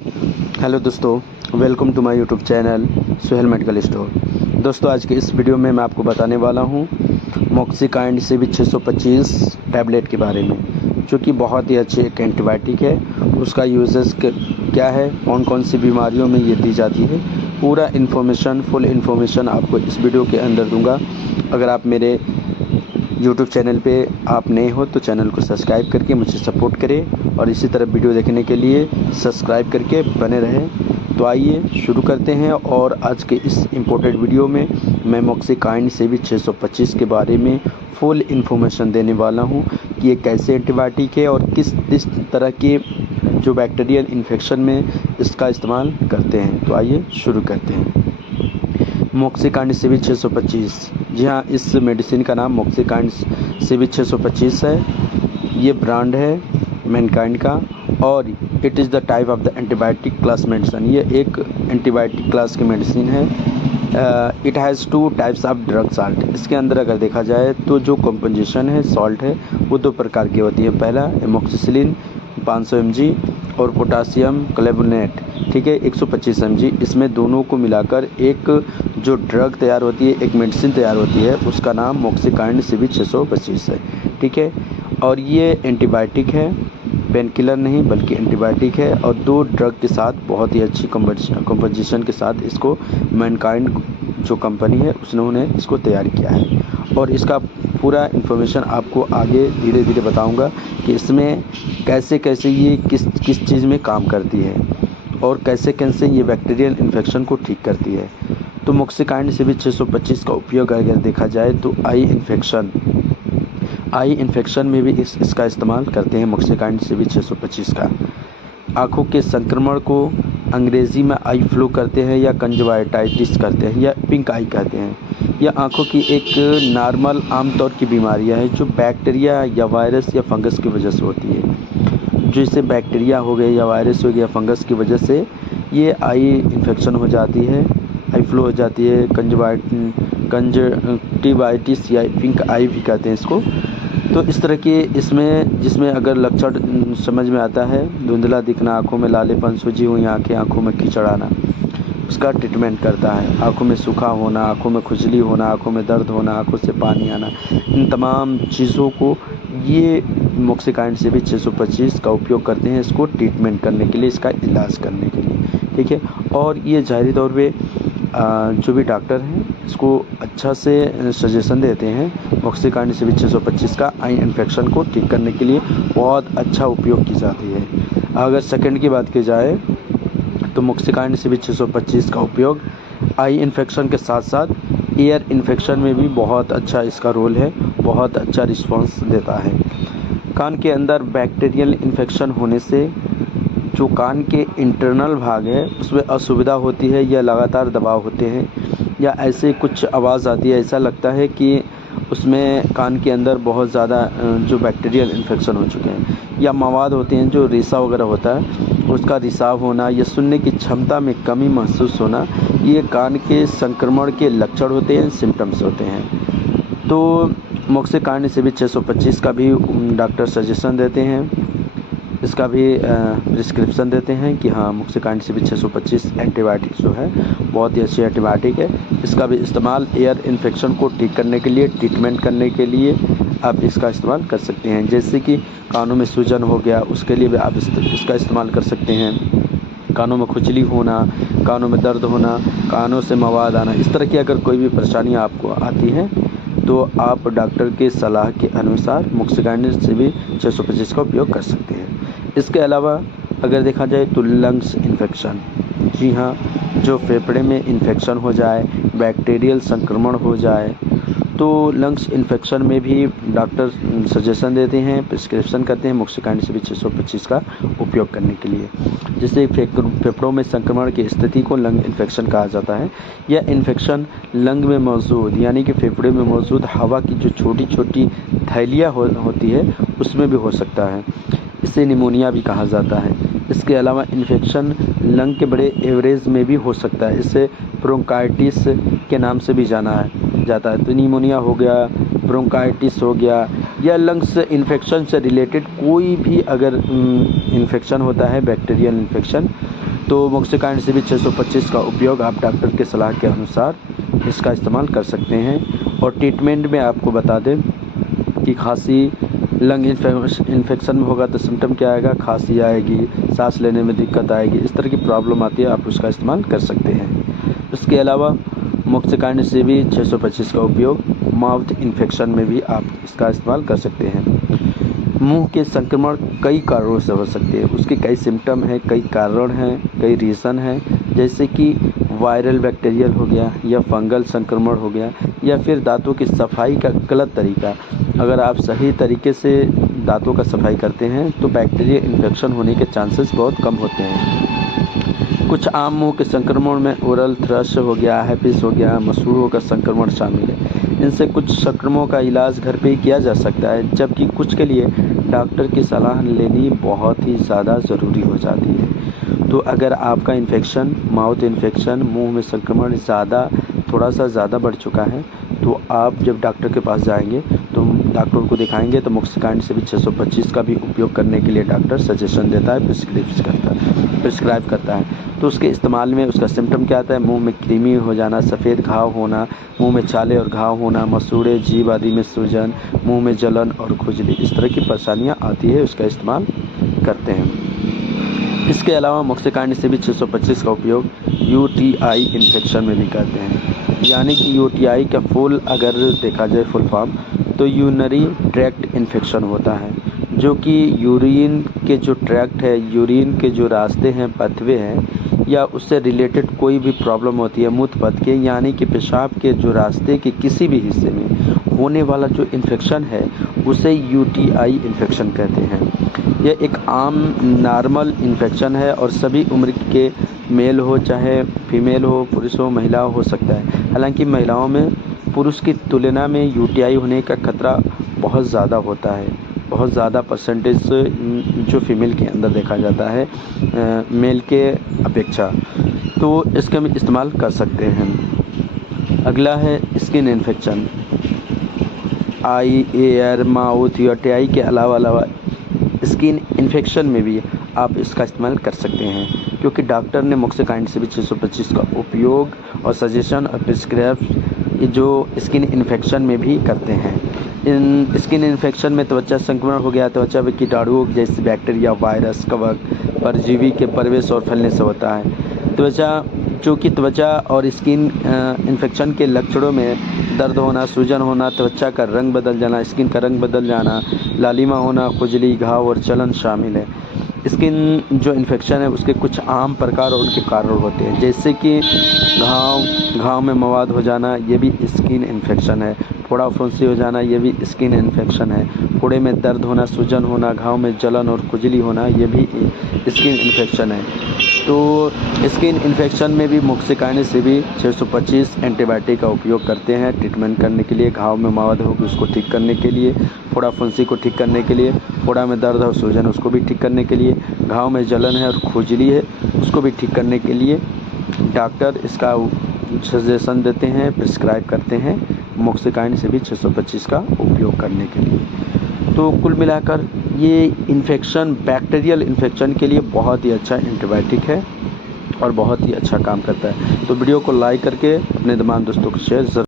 Hello दोस्तों, welcome to my YouTube channel Suhail medical store. दोस्तों, आज के इस वीडियो में मैं आपको बताने वाला हूं मॉक्सिकाइंड CB 625 टैबलेट के बारे में, जो कि बहुत ही अच्छी एक एंटीबायोटिक है। उसका यूजेस क्या है, कौन कौन सी बीमारियों में ये दी जाती है, पूरा फुल इन्फॉर्मेशन आपको इस वीडियो के अंदर दूंगा। अगर आप मेरे यूट्यूब चैनल पे आप नए हो तो चैनल को सब्सक्राइब करके मुझे सपोर्ट करें और इसी तरह वीडियो देखने के लिए सब्सक्राइब करके बने रहें। तो आइए शुरू करते हैं। और आज के इस इम्पोर्टेंट वीडियो में मैं मॉक्सिकाइंड CB 625 के बारे में फुल इन्फॉर्मेशन देने वाला हूं कि ये कैसे एंटीबायोटिक है और किस तरह के जो बैक्टीरियल इन्फेक्शन में इसका इस्तेमाल करते हैं। तो आइए शुरू करते हैं। मॉक्सिकाइंड CB 625, जी हाँ, इस मेडिसिन का नाम मॉक्सिकाइंड CB 625 है। ये ब्रांड है मैनकाइंड का और it is the type of the antibiotic class medicine. ये एक एंटीबायोटिक क्लास की मेडिसिन है। It has 2 types of drug salt. इसके अंदर अगर देखा जाए तो जो कंपोजिशन है सॉल्ट है वो 2 प्रकार की होती है। पहला एमोक्सिसिलिन 500 mg और पोटासियम क्लेबुनेट, ठीक है, 125 mg। इसमें दोनों को मिलाकर एक जो ड्रग तैयार होती है, एक मेडिसिन तैयार होती है, उसका नाम मॉक्सिकाइंड CB 625 है, ठीक है। और ये एंटीबायोटिक है, पेन किलर नहीं बल्कि एंटीबायोटिक है। और 2 ड्रग के साथ बहुत ही अच्छी कंपोजिशन के साथ इसको मैनकाइंड जो कंपनी है उन्होंने इसको तैयार किया है। और इसका पूरा इन्फॉर्मेशन आपको आगे धीरे धीरे बताऊंगा कि इसमें कैसे कैसे ये किस चीज़ में काम करती है और कैसे कैसे ये बैक्टीरियल इन्फेक्शन को ठीक करती है। तो मॉक्सिकाइंड CB 625 का उपयोग अगर देखा जाए तो आई इन्फेक्शन में भी इसका इस्तेमाल करते हैं। मॉक्सिकाइंड CB 625 का आँखों के संक्रमण को अंग्रेज़ी में आई फ्लू करते हैं या कंजक्टिवाइटिस करते हैं या पिंक आई कहते हैं। यह आँखों की एक नॉर्मल आमतौर की बीमारियां है जो बैक्टीरिया या वायरस या फंगस की वजह से होती है। जैसे बैक्टीरिया हो गए या वायरस हो गया, फंगस की वजह से ये आई इन्फेक्शन हो जाती है, आई फ्लू हो जाती है, कंजक्टिवाइटिस या पिंक आई भी कहते हैं इसको। तो इस तरह के जिसमें अगर लक्षण समझ में आता है, धुंधला दिखना, आँखों में लालेपन, सूजी हुई आँखें, आँखों में कीचड़ आना, उसका ट्रीटमेंट करता है। आँखों में सूखा होना, आँखों में खुजली होना, आँखों में दर्द होना, आँखों से पानी आना, इन तमाम चीज़ों को ये मॉक्सिकाइंड CB 625 का उपयोग करते हैं इसको ट्रीटमेंट करने के लिए, इसका इलाज करने के लिए, ठीक है। और ये ज़ाहिरी तौर पे जो भी डॉक्टर हैं इसको अच्छा से सजेशन देते हैं। मॉक्सिकाइंड CB 625 का आई इन्फेक्शन को ठीक करने के लिए बहुत अच्छा उपयोग की जाती है। अगर सेकंड की बात की जाए तो मॉक्सिकाइंड CB 625 का उपयोग आई इन्फेक्शन के साथ साथ ईयर इन्फेक्शन में भी बहुत अच्छा इसका रोल है, बहुत अच्छा रिस्पॉन्स देता है। कान के अंदर बैक्टीरियल इन्फेक्शन होने से जो कान के इंटरनल भाग है उसमें असुविधा होती है या लगातार दबाव होते हैं या ऐसे कुछ आवाज़ आती है, ऐसा लगता है कि उसमें कान के अंदर बहुत ज़्यादा जो बैक्टीरियल इन्फेक्शन हो चुके हैं, या मवाद होते हैं जो रेशा वगैरह होता है उसका रिसाव होना या सुनने की क्षमता में कमी महसूस होना, ये कान के संक्रमण के लक्षण होते हैं, सिम्टम्स होते हैं। तो मॉक्सिकाइंड CB 625 का भी डॉक्टर सजेशन देते हैं, इसका भी प्रिस्क्रिप्शन देते हैं कि हाँ, मॉक्सिकाइंड CB 625 एंटीबायोटिक जो है बहुत ही अच्छी एंटीबायोटिक है। इसका भी इस्तेमाल एयर इन्फेक्शन को ठीक करने के लिए, ट्रीटमेंट करने के लिए आप इसका इस्तेमाल कर सकते हैं। जैसे कि कानों में सूजन हो गया, उसके लिए भी आप इसका इस्तेमाल कर सकते हैं। कानों में खुजली होना, कानों में दर्द होना, कानों से मवाद आना, इस तरह की अगर कोई भी परेशानियाँ आपको आती हैं तो आप डॉक्टर के सलाह के अनुसार मॉक्सिकाइंड CB 625 का उपयोग कर सकते हैं। इसके अलावा अगर देखा जाए तो लंग्स इन्फेक्शन, जी हाँ, जो फेफड़े में इन्फेक्शन हो जाए, बैक्टीरियल संक्रमण हो जाए, तो लंग्स इन्फेक्शन में भी डॉक्टर सजेशन देते हैं, प्रिस्क्रिप्शन करते हैं मॉक्सिकाइंड CB 625 का उपयोग करने के लिए। जिससे फेफड़ों में संक्रमण की स्थिति को लंग इन्फेक्शन कहा जाता है। यह इन्फेक्शन लंग में मौजूद यानी कि फेफड़े में मौजूद हवा की जो छोटी छोटी थैलियाँ होती है उसमें भी हो सकता है। इसे निमोनिया भी कहा जाता है। इसके अलावा इन्फेक्शन लंग के बड़े एवरेज में भी हो सकता है, इसे ब्रोंकाइटिस के नाम से भी जाना जाता है। तो निमोनिया हो गया, ब्रोंकाइटिस हो गया या लंग्स इन्फेक्शन से रिलेटेड कोई भी अगर इन्फेक्शन होता है, बैक्टीरियल इन्फेक्शन, तो मॉक्सिकाइन सिबी 625 का उपयोग आप डॉक्टर के सलाह के अनुसार इसका इस्तेमाल कर सकते हैं। और ट्रीटमेंट में आपको बता दें कि खांसी लंग इन्फेक्शन में होगा तो सिम्टम क्या आएगा, खांसी आएगी, सांस लेने में दिक्कत आएगी, इस तरह की प्रॉब्लम आती है, आप उसका इस्तेमाल कर सकते हैं। इसके अलावा मॉक्सिकाइन सिबी 625 का उपयोग माउथ इन्फेक्शन में भी आप इसका इस्तेमाल कर सकते हैं। मुंह के संक्रमण कई कारणों से हो सकते हैं, उसके कई सिम्टम हैं, कई कारण हैं, कई रीज़न हैं, जैसे कि वायरल बैक्टीरियल हो गया या फंगल संक्रमण हो गया या फिर दांतों की सफाई का गलत तरीका। अगर आप सही तरीके से दांतों का सफाई करते हैं तो बैक्टीरिया इन्फेक्शन होने के चांसेस बहुत कम होते हैं। कुछ आम मुंह के संक्रमण में ओरल थ्रश हो गया, हैपिस हो गया, मसूड़ों का संक्रमण शामिल है। इनसे कुछ संक्रमणों का इलाज घर पे ही किया जा सकता है, जबकि कुछ के लिए डॉक्टर की सलाह लेनी बहुत ही ज़्यादा ज़रूरी हो जाती है। तो अगर आपका इन्फेक्शन, माउथ इन्फेक्शन, मुंह में संक्रमण थोड़ा सा ज़्यादा बढ़ चुका है तो आप जब डॉक्टर के पास जाएंगे तो डॉक्टर को दिखाएंगे तो मॉक्सिकाइन सिबी 625 का भी उपयोग करने के लिए डॉक्टर सजेशन देता है, प्रिस्क्राइब करता है। तो उसके इस्तेमाल में उसका सिम्टम क्या आता है, मुंह में कृमि हो जाना, सफ़ेद घाव होना, मुंह में छाले और घाव होना, मसूड़े, जीभ आदि में सूजन, मुंह में जलन और खुजली, इस तरह की परेशानियाँ आती है, उसका इस्तेमाल करते हैं। इसके अलावा मॉक्सिकाइन सिबी 625 का उपयोग यूटीआई इन्फेक्शन में भी करते हैं। यानी कि यूटीआई का फुल अगर देखा जाए फुल फॉर्म तो यूरिनरी ट्रैक्ट इन्फेक्शन होता है, जो कि यूरिन के जो ट्रैक्ट है, यूरिन के जो रास्ते हैं, पथवे हैं या उससे रिलेटेड कोई भी प्रॉब्लम होती है मूत्र के, यानी कि पेशाब के जो रास्ते के किसी भी हिस्से में होने वाला जो इन्फेक्शन है उसे यूटीआई इन्फेक्शन कहते हैं। यह एक आम नॉर्मल इन्फेक्शन है और सभी उम्र के मेल हो चाहे फीमेल हो, पुरुष हो, महिला हो सकता है। हालांकि महिलाओं में पुरुष की तुलना में यूटीआई होने का खतरा बहुत ज़्यादा होता है, बहुत ज़्यादा परसेंटेज जो फीमेल के अंदर देखा जाता है मेल के अपेक्षा, तो इसका हम इस्तेमाल कर सकते हैं। अगला है स्किन इन्फेक्शन। आई, एयर, माउथ, यूटीआई के अलावा स्किन इन्फेक्शन में भी आप इसका इस्तेमाल कर सकते हैं, क्योंकि डॉक्टर ने मॉक्सिकाइन सिबी 625 का उपयोग और सजेशन और प्रिस्क्राइब जो स्किन इन्फेक्शन में भी करते हैं। इन स्किन इन्फेक्शन में त्वचा संक्रमण हो गया, त्वचा में कीटाणुओं जैसे बैक्टीरिया, वायरस, कवक, परजीवी के प्रवेश और फैलने से होता है। त्वचा और स्किन इन्फेक्शन के लक्षणों में दर्द होना, सूजन होना, त्वचा का रंग बदल जाना, स्किन का रंग बदल जाना, लालिमा होना, खुजली, घाव और जलन शामिल है। स्किन जो इन्फेक्शन है उसके कुछ आम प्रकार और उनके कारण होते हैं, जैसे कि घाव में मवाद हो जाना, ये भी स्किन इन्फेक्शन है। फोड़ा फुंसी हो जाना, ये भी स्किन इन्फेक्शन है। फोड़े में दर्द होना, सूजन होना, घाव में जलन और खुजली होना, ये भी स्किन इन्फेक्शन है। तो स्किन इन्फेक्शन में भी मॉक्सिकाइन सिबी 625 एंटीबायोटिक का उपयोग करते हैं ट्रीटमेंट करने के लिए। घाव में मवाद हो उसको ठीक करने के लिए, फोड़ा फुंसी को ठीक करने के लिए, फोड़ा में दर्द और सूजन उसको भी ठीक करने के लिए, घाव में जलन है और खुजली है उसको भी ठीक करने के लिए डॉक्टर इसका सजेशन देते हैं, प्रिस्क्राइब करते हैं मॉक्सिकाइन सिबी 625 का उपयोग करने के लिए। तो कुल मिलाकर ये इन्फेक्शन, बैक्टीरियल इन्फेक्शन के लिए बहुत ही अच्छा एंटीबायोटिक है और बहुत ही अच्छा काम करता है। तो वीडियो को लाइक करके अपने तमाम दोस्तों को शेयर